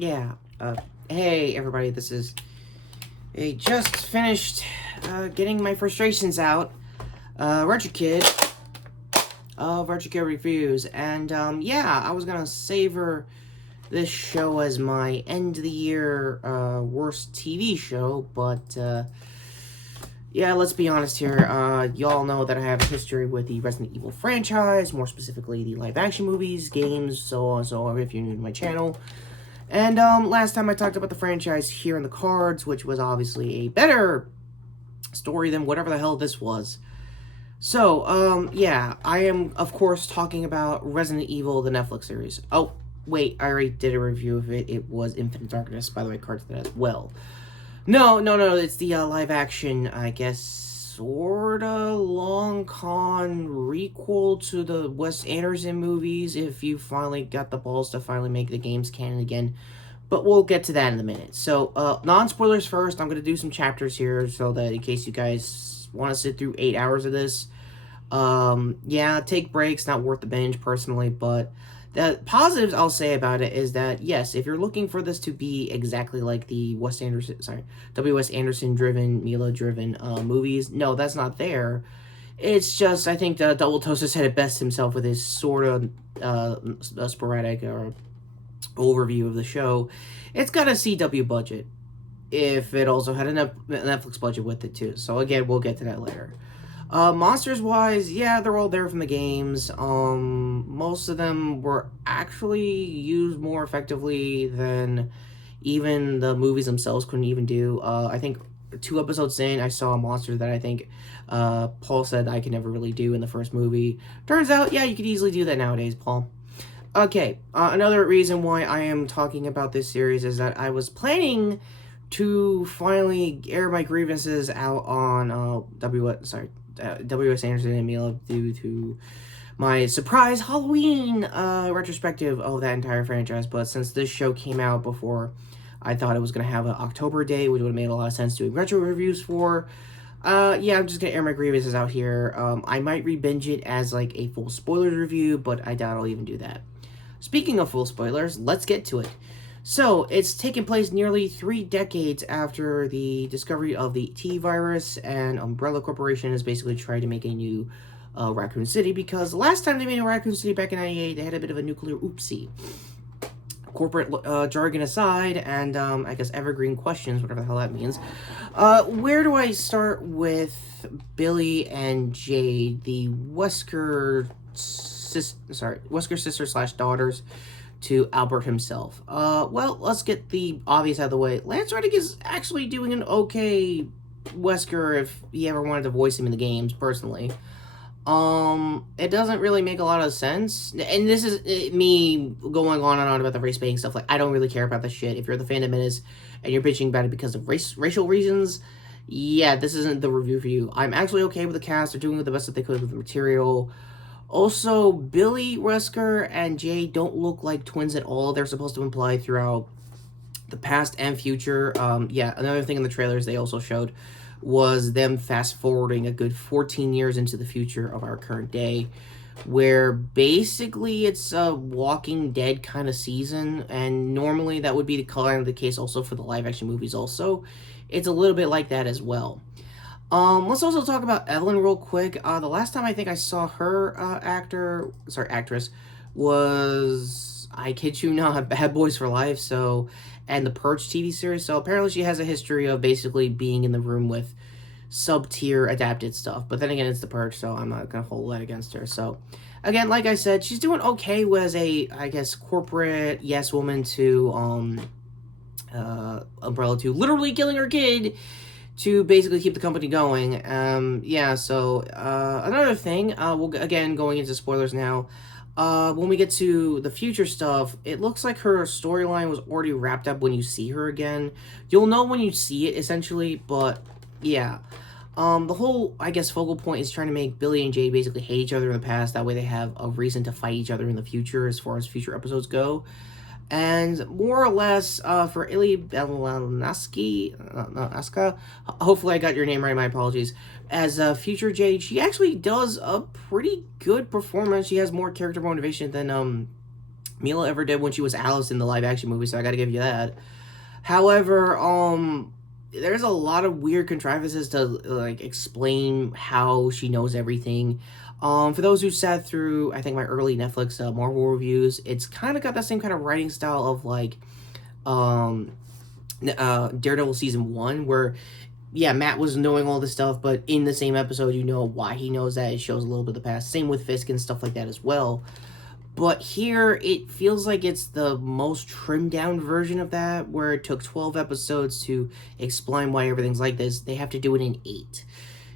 Yeah, hey everybody, this is I just finished getting my frustrations out. Retrokid of Retrokid Reviews, and yeah, I was gonna savor this show as my end of the year worst TV show, but yeah, let's be honest here. Y'all know that I have a history with the Resident Evil franchise, more specifically the live action movies, games, so on and so on, if you're new to my channel. And last time I talked about the franchise here in the cards, which was obviously a better story than whatever the hell this was. So, yeah, I am, of course, talking about Resident Evil, the Netflix series. Oh, wait, I already did a review of it. It was Infinite Darkness, by the way, cards to that as well. No, it's the live action, I guess, sorta long con requel to the Wes Anderson movies, if you finally got the balls to finally make the games canon again. But we'll get to that in a minute. So, non-spoilers first. I'm going to do some chapters here so that in case you guys want to sit through 8 hours of this. Yeah, take breaks. Not worth the binge, personally. But the positives I'll say about it is that, yes, if you're looking for this to be exactly like the W.S. Anderson-driven, Mila-driven movies, no, that's not there. It's just, I think Double Toaster said it best himself with his sort of sporadic or overview of the show. It's got a CW budget, if it also had a Netflix budget with it too. So again, we'll get to that later. Monsters wise, yeah, they're all there from the games. Most of them were actually used more effectively than even the movies themselves couldn't even do. I think 2 episodes in, I saw a monster that I think Paul said I could never really do in the first movie. Turns out, yeah, you could easily do that nowadays, Paul. Okay, another reason why I am talking about this series is that I was planning to finally air my grievances out on W.S. Anderson and Mila due to my surprise Halloween retrospective of that entire franchise. But since this show came out before I thought it was going to have an October date, which would have made a lot of sense doing retro reviews for, yeah, I'm just going to air my grievances out here. I might re-binge it as like a full spoilers review, but I doubt I'll even do that. Speaking of full spoilers, let's get to it. So, it's taken place nearly 3 decades after the discovery of the T-virus, and Umbrella Corporation has basically tried to make a new Raccoon City, because the last time they made a Raccoon City back in 98, they had a bit of a nuclear oopsie. Corporate jargon aside, and I guess evergreen questions, whatever the hell that means. Where do I start with Billy and Jade, the Wesker sister/daughters to Albert himself? Well, let's get the obvious out of the way. Lance Reddick is actually doing an okay Wesker if he ever wanted to voice him in the games, personally. It doesn't really make a lot of sense, and this is me going on and on about the race baiting stuff. Like, I don't really care about this shit. If you're the fan of Menace and you're bitching about it because of racial reasons, yeah, this isn't the review for you. I'm actually okay with the cast. They're doing the best that they could with the material. Also, Billy Wesker and Jay don't look like twins at all. They're supposed to imply throughout the past and future. Yeah, another thing in the trailers they also showed was them fast-forwarding a good 14 years into the future of our current day, where basically it's a Walking Dead kind of season, and normally that would be the case also for the live-action movies also. It's a little bit like that as well. Let's also talk about Evelyn real quick. The last time I think I saw her actress was, I kid you not, Bad Boys for Life, and the Purge TV series. So apparently she has a history of basically being in the room with sub-tier adapted stuff. But then again, it's the Purge, so I'm not going to hold that against her. So, again, like I said, she's doing okay as a, I guess, corporate yes woman to Umbrella 2, literally killing her kid to basically keep the company going. Yeah, so, another thing, we'll, again, going into spoilers now, when we get to the future stuff, it looks like her storyline was already wrapped up when you see her again. You'll know when you see it, essentially, but, yeah. The whole, I guess, focal point is trying to make Billy and Jade basically hate each other in the past, that way they have a reason to fight each other in the future as far as future episodes go. And more or less, for Ili Belanaska, hopefully I got your name right, my apologies, as future Jade, she actually does a pretty good performance. She has more character motivation than Mila ever did when she was Alice in the live-action movie, so I gotta give you that. However, there's a lot of weird contrivances to, like, explain how she knows everything. For those who sat through, I think, my early Netflix Marvel reviews, it's kind of got that same kind of writing style of, like, Daredevil Season 1, where, yeah, Matt was knowing all this stuff, but in the same episode, you know why he knows that. It shows a little bit of the past. Same with Fisk and stuff like that as well. But here, it feels like it's the most trimmed down version of that, where it took 12 episodes to explain why everything's like this. They have to do it in 8.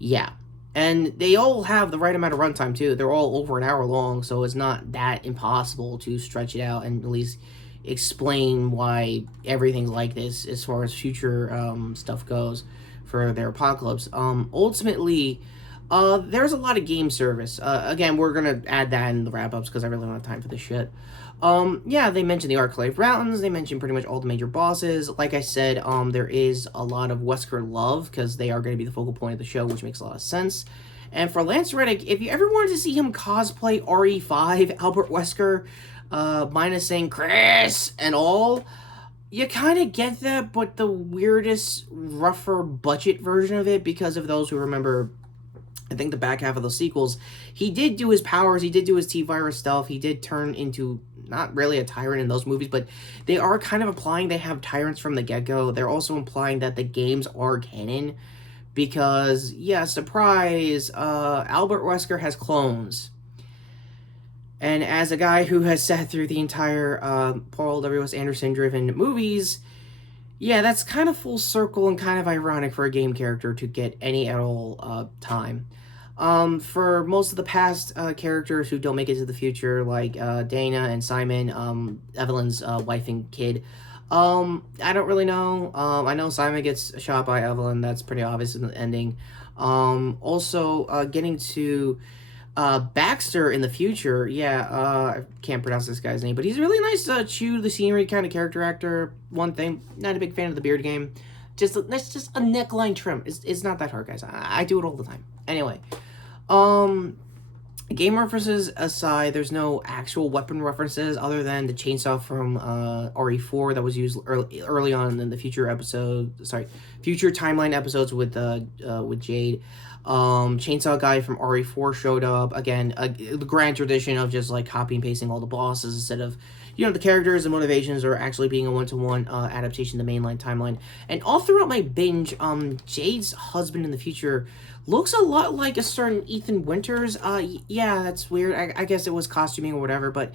Yeah. And they all have the right amount of runtime, too. They're all over an hour long, so it's not that impossible to stretch it out and at least explain why everything's like this as far as future stuff goes for their apocalypse. Ultimately, there's a lot of game service. Again, we're gonna add that in the wrap-ups because I really don't have time for this shit. Yeah, they mentioned the Arclave Mountains. They mentioned pretty much all the major bosses. Like I said, there is a lot of Wesker love because they are going to be the focal point of the show, which makes a lot of sense. And for Lance Reddick, if you ever wanted to see him cosplay RE5, Albert Wesker, minus saying Chris and all, you kind of get that, but the weirdest, rougher budget version of it, because of those who remember, I think, the back half of those sequels, he did do his powers, he did do his T-Virus stuff, he did turn into not really a tyrant in those movies, but they are kind of implying they have tyrants from the get-go. They're also implying that the games are canon, because, yeah, surprise, Albert Wesker has clones. And as a guy who has sat through the entire Paul W.S. Anderson-driven movies, yeah, that's kind of full circle and kind of ironic for a game character to get any at all time. For most of the past characters who don't make it to the future, like Dana and Simon, Evelyn's wife and kid, I don't really know. I know Simon gets shot by Evelyn. That's pretty obvious in the ending. Also, getting to Baxter in the future, yeah, I can't pronounce this guy's name, but he's a really nice, chew the scenery kind of character actor. One thing, not a big fan of the beard game. That's just a neckline trim. It's not that hard, guys. I do it all the time. Anyway, game references aside, there's no actual weapon references other than the chainsaw from RE4 that was used early on in the future timeline episodes with Jade. Chainsaw guy from RE4 showed up again. The grand tradition of just like copy and pasting all the bosses instead of, you know, the characters and motivations are actually being a one-to-one adaptation to the mainline timeline. And all throughout my binge, Jade's husband in the future looks a lot like a certain Ethan Winters. Yeah, that's weird. I guess it was costuming or whatever, but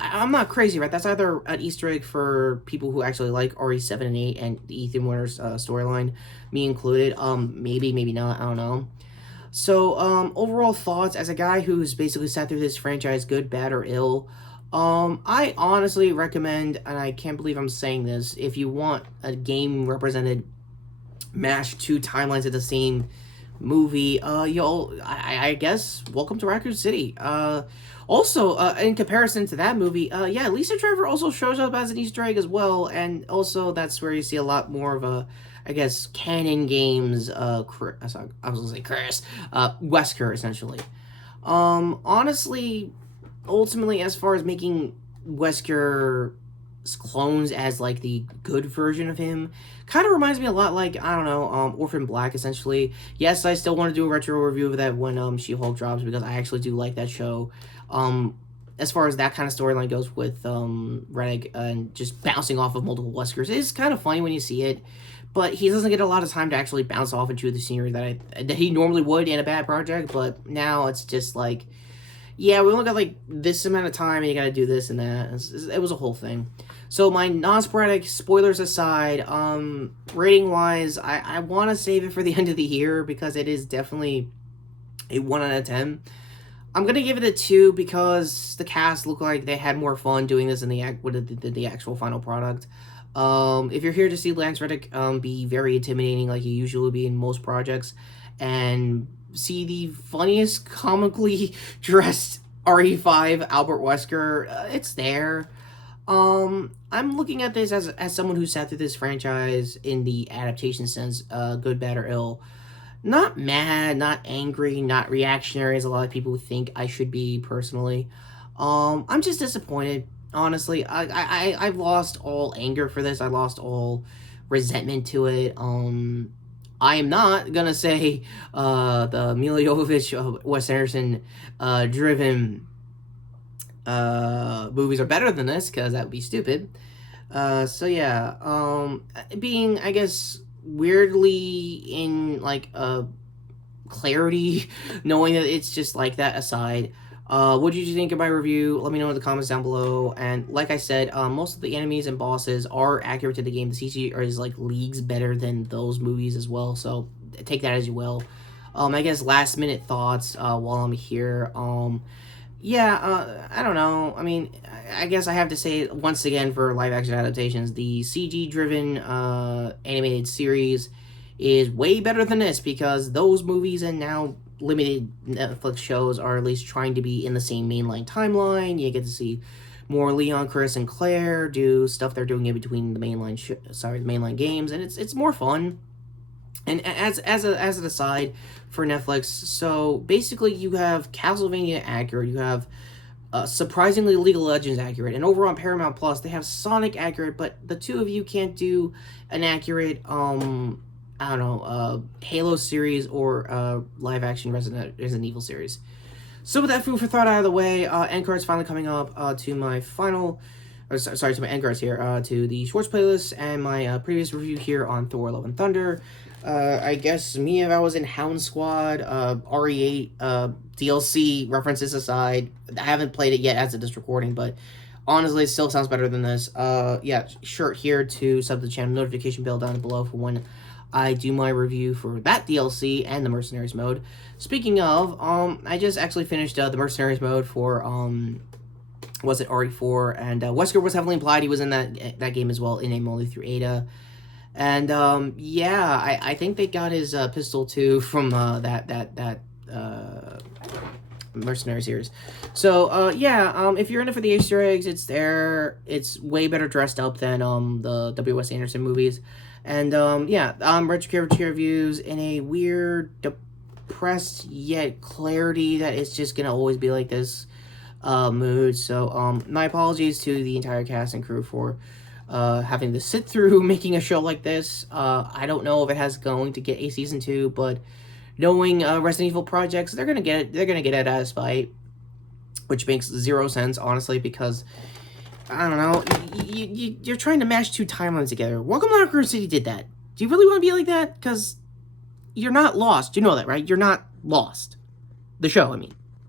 I'm not crazy, right? That's either an Easter egg for people who actually like RE7 and 8 and the Ethan Winters storyline, me included. Maybe not, I don't know. So, overall thoughts, as a guy who's basically sat through this franchise, good, bad, or ill, I honestly recommend, and I can't believe I'm saying this, if you want a game represented, mash 2 timelines at the same movie, I guess, welcome to Raccoon City. Also, in comparison to that movie, yeah, Lisa Trevor also shows up as an Easter egg as well, and also that's where you see a lot more of a, I guess, canon games, I was gonna say Chris, Wesker, essentially. Honestly, ultimately, as far as making Wesker's clones as, like, the good version of him, kind of reminds me a lot like, I don't know, Orphan Black, essentially. Yes, I still want to do a retro review of that when She-Hulk drops, because I actually do like that show. As far as that kind of storyline goes with Reddick and just bouncing off of multiple Weskers, it's kind of funny when you see it, but he doesn't get a lot of time to actually bounce off into the scenery that he normally would in a bad project. But now it's just like, yeah, we only got like this amount of time and you gotta do this and that. It was a whole thing. So my non-sporadic spoilers aside, rating wise, I want to save it for the end of the year because it is definitely a 1 out of 10. I'm gonna give it a 2 because the cast looked like they had more fun doing this than the actual final product. If you're here to see Lance Reddick be very intimidating like he usually be in most projects, and see the funniest, comically dressed RE5 Albert Wesker, it's there. I'm looking at this as someone who sat through this franchise in the adaptation sense, good, bad, or ill. Not mad, not angry, not reactionary as a lot of people think I should be personally. I'm just disappointed. honestly. I've lost all anger for this. I lost all resentment to it. I am not gonna say the Mila Jovovich, Wes Anderson driven movies are better than this, because that would be stupid. So yeah, being, I guess, weirdly in like a clarity, knowing that it's just like that aside. What did you think of my review? Let me know in the comments down below. And like I said, most of the enemies and bosses are accurate to the game. The CG is like leagues better than those movies as well. So take that as you will. I guess last minute thoughts while I'm here. Yeah, I don't know. I mean, I guess I have to say once again, for live action adaptations, the CG driven animated series is way better than this, because those movies and now limited Netflix shows are at least trying to be in the same mainline timeline. You get to see more Leon, Chris, and Claire do stuff they're doing in between the mainline the mainline games, and it's more fun. And as an aside for Netflix, so basically you have Castlevania accurate, you have surprisingly League of Legends accurate, and over on Paramount Plus they have Sonic accurate, but the two of you can't do an accurate I don't know, Halo series or live action Resident Evil series. So with that food for thought out of the way, end cards finally coming up to my final, sorry, to my end cards here, to the Schwartz playlist and my previous review here on Thor: Love and Thunder. I guess me, if I was in Hound Squad, RE8 DLC references aside, I haven't played it yet as of this recording, but honestly, it still sounds better than this. Yeah, shirt here to sub the channel, notification bell down below for when I do my review for that DLC and the Mercenaries mode. Speaking of, I just actually finished the Mercenaries mode for, was it RE4, and Wesker was heavily implied. He was in that game as well, in name only through Ada. And, yeah, I think they got his pistol, too, from that Mercenary series. So, yeah, if you're in it for the Easter eggs, it's there. It's way better dressed up than the W.S. Anderson movies. And, yeah, Retrokid reviews in a weird, depressed, yet clarity that it's just gonna always be like this mood. So, my apologies to the entire cast and crew for having to sit through making a show like this. I don't know if it has going to get a season 2, but knowing Resident Evil projects, they're gonna get it. They're gonna get it out of spite, which makes zero sense, honestly, because I don't know. You're trying to mash two timelines together. Welcome to Raccoon City did that. Do you really want to be like that? Because you're not lost. You know that, right? You're not lost. The show, I mean.